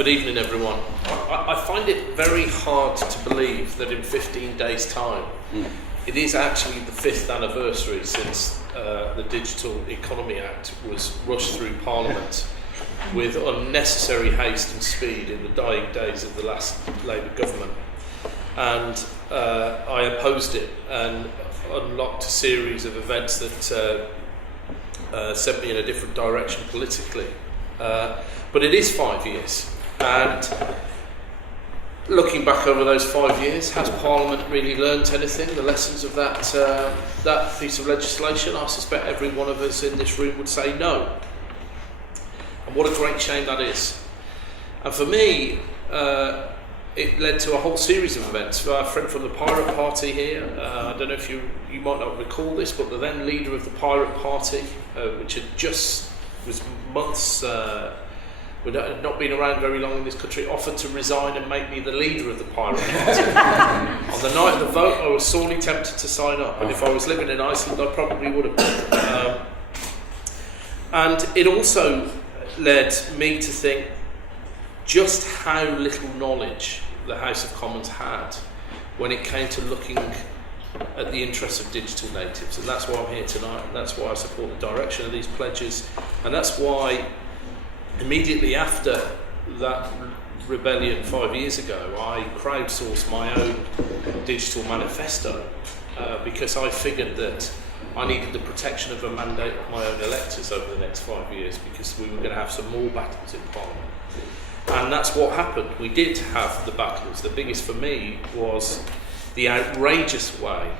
Good evening, everyone. I find it very hard to believe that in 15 days' time, it is actually the 5th anniversary since the Digital Economy Act was rushed through Parliament with unnecessary haste and speed in the dying days of the last Labour government. And I opposed it and unlocked a series of events that sent me in a different direction politically. But it is 5 years, and looking back over those 5 years, has Parliament really learnt anything, the lessons of that piece of legislation? I suspect every one of us in this room would say no. And what a great shame that is. And for me, it led to a whole series of events. Our friend from the Pirate Party here, I don't know if you might not recall this, but the then leader of the Pirate Party, which was months, had not been around very long in this country, offered to resign and make me the leader of the Pirate Party. On the night of the vote, I was sorely tempted to sign up, and if I was living in Iceland, I probably would have. And it also led me to think just how little knowledge the House of Commons had when it came to looking at the interests of digital natives. And that's why I'm here tonight, and that's why I support the direction of these pledges, and that's why immediately after that rebellion 5 years ago, I crowdsourced my own digital manifesto because I figured that I needed the protection of a mandate of my own electors over the next 5 years, because we were going to have some more battles in Parliament. And that's what happened. We did have the battles. The biggest for me was the outrageous way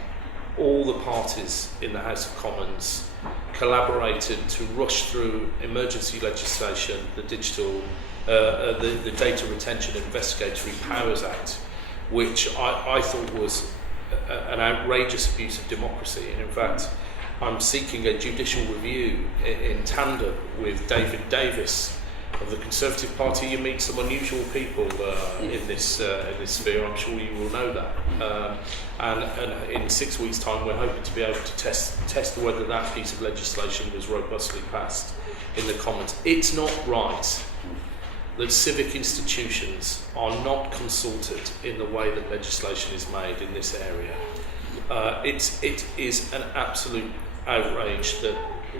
all the parties in the House of Commons collaborated to rush through emergency legislation, the the Data Retention and Investigatory Powers Act, which I thought was an outrageous abuse of democracy. And in fact, I'm seeking a judicial review in tandem with David Davis of the Conservative Party. You meet some unusual people in this sphere. I'm sure you will know that. And in 6 weeks' time, we're hoping to be able to test whether that piece of legislation was robustly passed in the Commons. It's not right that civic institutions are not consulted in the way that legislation is made in this area. It is an absolute outrage that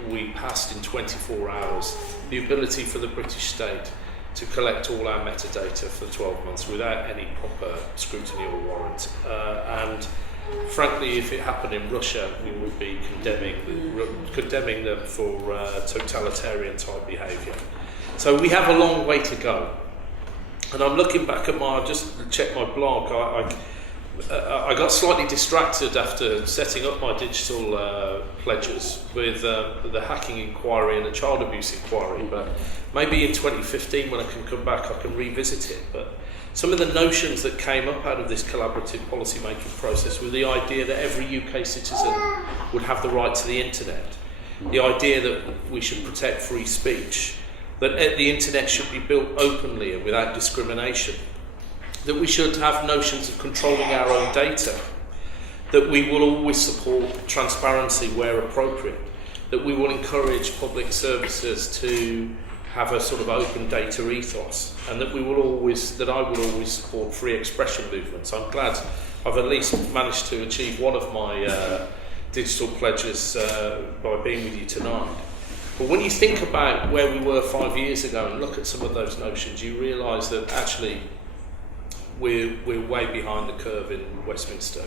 we passed in 24 hours the ability for the British state to collect all our metadata for 12 months without any proper scrutiny or warrant. And frankly, if it happened in Russia, we would be condemning them for totalitarian type behaviour. So we have a long way to go. And I'm looking back at just to check my blog, I got slightly distracted after setting up my digital pledges with the hacking inquiry and the child abuse inquiry, but maybe in 2015 when I can come back I can revisit it. But some of the notions that came up out of this collaborative policy making process were the idea that every UK citizen would have the right to the internet, the idea that we should protect free speech, that the internet should be built openly and without discrimination, that we should have notions of controlling our own data, that we will always support transparency where appropriate, that we will encourage public services to have a sort of open data ethos, and that I will always support free expression movements. I'm glad I've at least managed to achieve one of my digital pledges by being with you tonight. But when you think about where we were 5 years ago and look at some of those notions, you realise that actually we're way behind the curve in Westminster.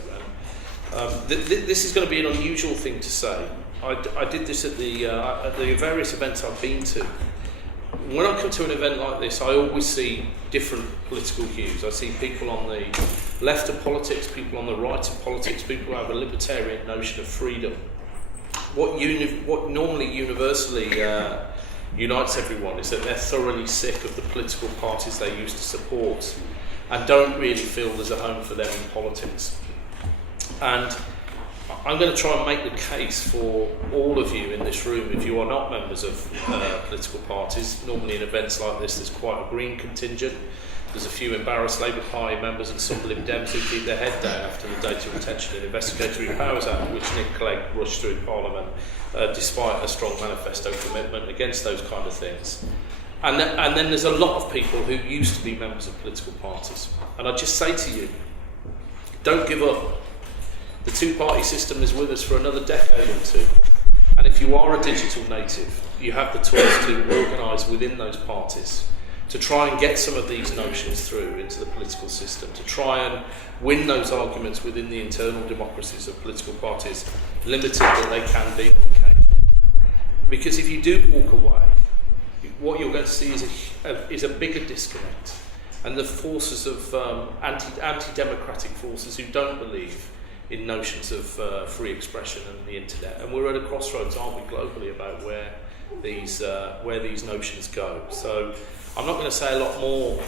And this is going to be an unusual thing to say. I did this at the various events I've been to. When I come to an event like this, I always see different political hues. I see people on the left of politics, people on the right of politics, people who have a libertarian notion of freedom. What normally universally unites everyone is that they're thoroughly sick of the political parties they used to support and don't really feel there's a home for them in politics. And I'm going to try and make the case for all of you in this room, if you are not members of political parties. Normally in events like this there's quite a green contingent. There's a few embarrassed Labour Party members and some Lib Dems who keep their head down after the Data Retention and Investigatory Powers Act, which Nick Clegg rushed through Parliament, despite a strong manifesto commitment against those kind of things. And then there's a lot of people who used to be members of political parties. And I just say to you, don't give up. The two-party system is with us for another decade or two. And if you are a digital native, you have the tools to organise within those parties, to try and get some of these notions through into the political system, to try and win those arguments within the internal democracies of political parties, limited that they can be on occasion. Because if you do walk away, what you're going to see is a bigger disconnect. And the forces of anti-democratic forces who don't believe in notions of free expression and the internet. And we're at a crossroads, aren't we, globally, about where these notions go. So I'm not going to say a lot more.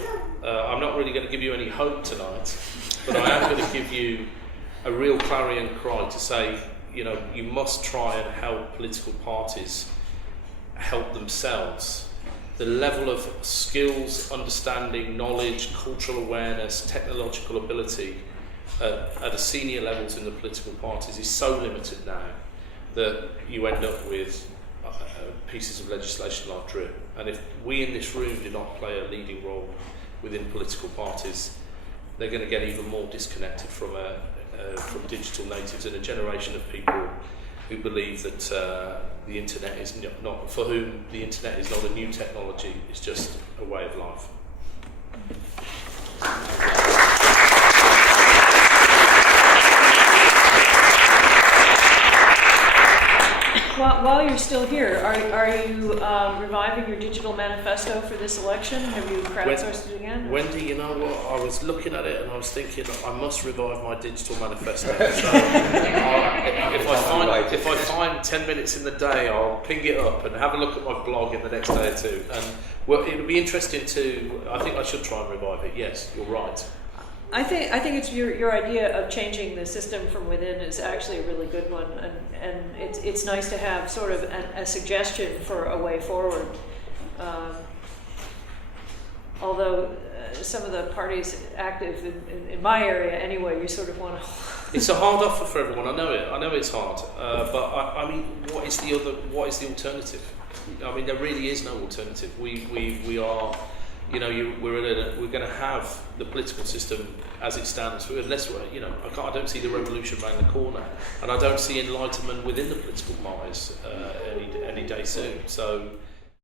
I'm not really going to give you any hope tonight, but I am going to give you a real clarion cry to say, you must try and help political parties help themselves. The level of skills, understanding, knowledge, cultural awareness, technological ability at the senior levels in the political parties is so limited now that you end up with pieces of legislation like DRIP. And if we in this room do not play a leading role within political parties, they're going to get even more disconnected from digital natives and a generation of people who believe that the internet is not, for whom the internet is not a new technology, it's just a way of life. While you're still here, are you reviving your digital manifesto for this election? Have you crowdsourced it again? Wendy, you know what? I was looking at it and I was thinking I must revive my digital manifesto. So if I find 10 minutes in the day, I'll ping it up and have a look at my blog in the next day or two. And it'll be interesting to. I think I should try and revive it. Yes, you're right. I think it's your idea of changing the system from within is actually a really good one, and it's nice to have sort of a suggestion for a way forward. Although some of the parties active in my area anyway, you sort of want to. It's a hard offer for everyone. I know it. I know it's hard. But I mean, what is the alternative? I mean, there really is no alternative. We are. We're going to have the political system as it stands, unless I don't see the revolution around the corner, and I don't see enlightenment within the political parties any day soon. So